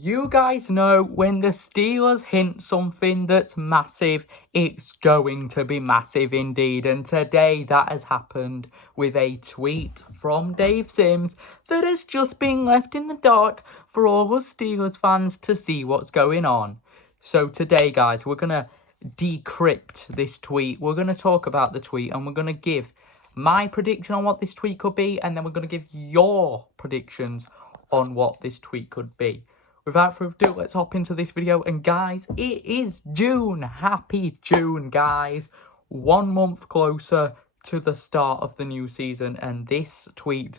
You guys know when the Steelers hint something that's massive, it's going to be massive indeed. And today that has happened with a tweet from Dave Sims that has just been left in the dark for all us Steelers fans to see what's going on. So today, guys, we're going to decrypt this tweet. We're going to talk about the tweet and we're going to give my prediction on what this tweet could be, and then we're going to give your predictions on what this tweet could be. Without further ado, let's hop into this video. And guys, it is June. Happy June, guys. 1 month closer to the start of the new season. And this tweet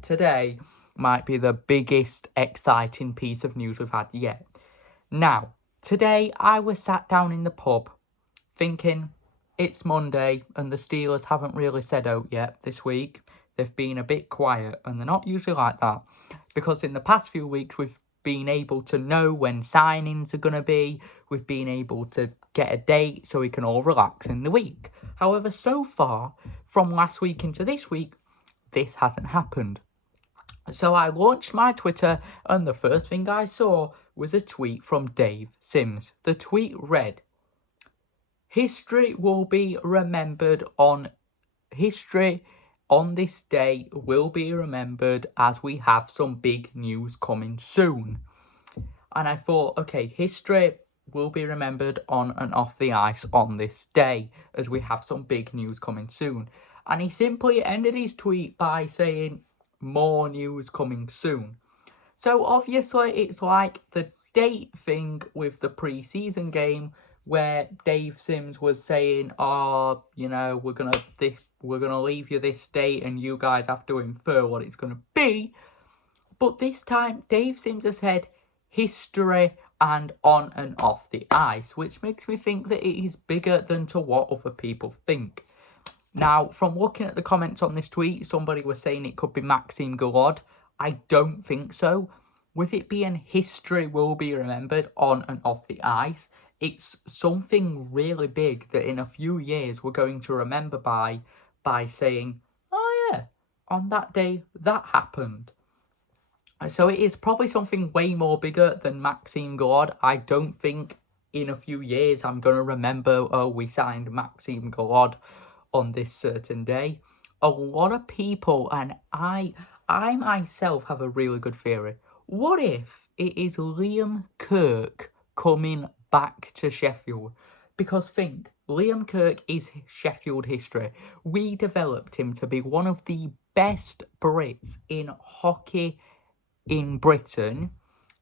today might be the biggest exciting piece of news we've had yet. Now, today I was sat down in the pub thinking it's Monday and the Steelers haven't really said out yet this week. They've been a bit quiet and they're not usually like that. Because in the past few weeks we've been able to know when signings are going to be. We've been able to get a date so we can all relax in the week. However, so far, from last week into this week, this hasn't happened. So I launched my Twitter and the first thing I saw was a tweet from Dave Sims. The tweet read, History will be remembered on this day will be remembered as we have some big news coming soon. And I thought, okay, history will be remembered on and off the ice on this day as we have some big news coming soon. And he simply ended his tweet by saying, more news coming soon. So obviously it's like the date thing with the pre-season game where Dave Sims was saying, we're gonna leave you this date and you guys have to infer what it's gonna be. But this time Dave Sims has said history and on and off the ice, which makes me think that it is bigger than to what other people think. Now, from looking at the comments on this tweet, somebody was saying it could be Maxime Goulart. I don't think so. With it being history will be remembered on and off the ice, it's something really big that in a few years we're going to remember by saying, oh yeah, on that day that happened. So it is probably something way more bigger than Maxime Goulart. I don't think in a few years I'm going to remember, oh, we signed Maxime Goulart on this certain day. A lot of people, and I myself have a really good theory. What if it is Liam Kirk coming back to Sheffield? Because think, Liam Kirk is Sheffield history. We developed him to be one of the best Brits in hockey in Britain,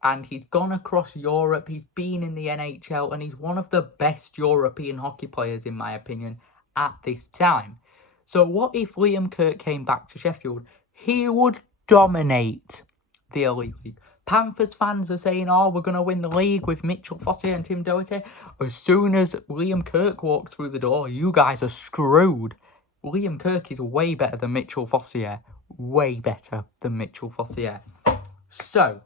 and he's gone across Europe. He's been in the NHL, and he's one of the best European hockey players, in my opinion, at this time. So what if Liam Kirk came back to Sheffield? He would dominate the Elite League. Panthers fans are saying, oh, we're going to win the league with Mitchell Fossier and Tim Doherty. As soon as Liam Kirk walks through the door, you guys are screwed. Liam Kirk is way better than Mitchell Fossier. Way better than Mitchell Fossier. So,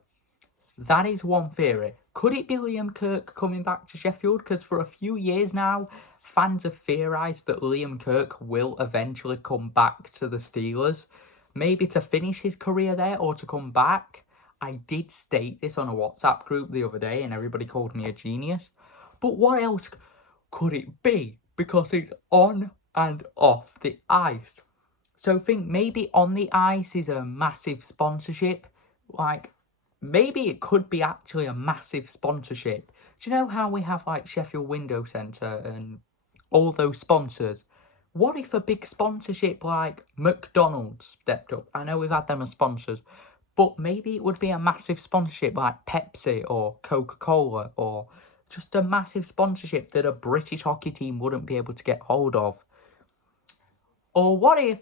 that is one theory. Could it be Liam Kirk coming back to Sheffield? Because for a few years now, fans have theorised that Liam Kirk will eventually come back to the Steelers. Maybe to finish his career there or to come back. I did state this on a WhatsApp group the other day and everybody called me a genius. But what else could it be? Because it's on and off the ice. So think maybe on the ice is a massive sponsorship. Like, maybe it could be actually a massive sponsorship. Do you know how we have like Sheffield Window Centre and all those sponsors? What if a big sponsorship like McDonald's stepped up? I know we've had them as sponsors, but maybe it would be a massive sponsorship like Pepsi or Coca-Cola, or just a massive sponsorship that a British hockey team wouldn't be able to get hold of. Or what if,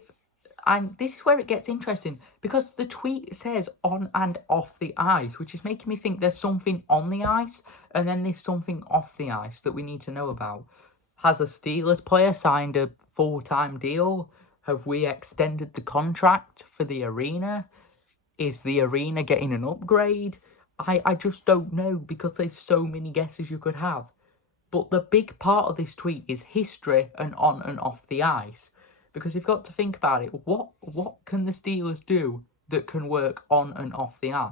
and this is where it gets interesting, because the tweet says on and off the ice, which is making me think there's something on the ice and then there's something off the ice that we need to know about. Has a Steelers player signed a full-time deal? Have we extended the contract for the arena? Is the arena getting an upgrade? I just don't know, because there's so many guesses you could have. But the big part of this tweet is history and on and off the ice. Because you've got to think about it. What can the Steelers do that can work on and off the ice?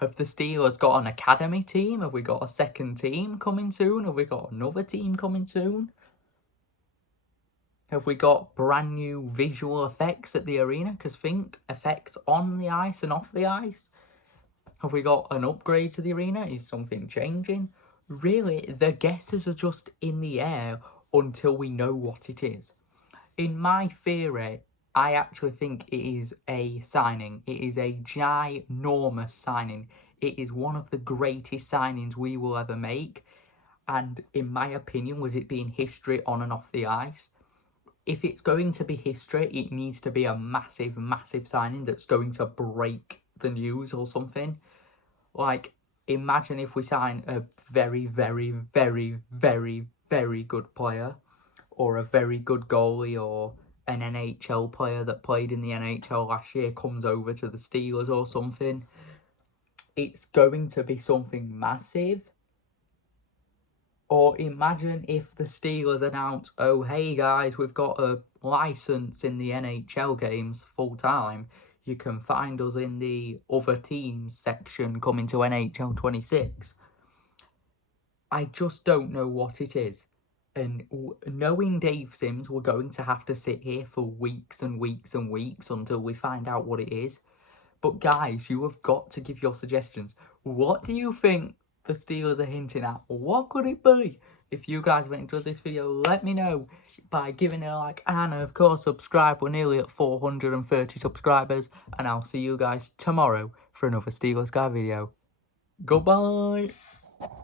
Have the Steelers got an academy team? Have we got a second team coming soon? Have we got another team coming soon? Have we got brand new visual effects at the arena? Because think effects on the ice and off the ice. Have we got an upgrade to the arena? Is something changing? Really, the guesses are just in the air until we know what it is. In my theory, I actually think it is a signing. It is a ginormous signing. It is one of the greatest signings we will ever make. And in my opinion, with it being history on and off the ice, if it's going to be history, it needs to be a massive, massive signing that's going to break the news or something. Like, imagine if we sign a very, very, very, very, very good player, or a very good goalie, or an NHL player that played in the NHL last year comes over to the Steelers or something. It's going to be something massive. Or imagine if the Steelers announce, oh, hey guys, we've got a license in the NHL games full time. You can find us in the other teams section coming to NHL 26. I just don't know what it is. And knowing Dave Sims, we're going to have to sit here for weeks and weeks and weeks until we find out what it is. But guys, you have got to give your suggestions. What do you think the Steelers are hinting at? What could it be? If you guys have enjoyed this video, let me know by giving it a like, and of course subscribe. We're nearly at 430 subscribers, and I'll see you guys tomorrow for another Steelers Guy video. Goodbye.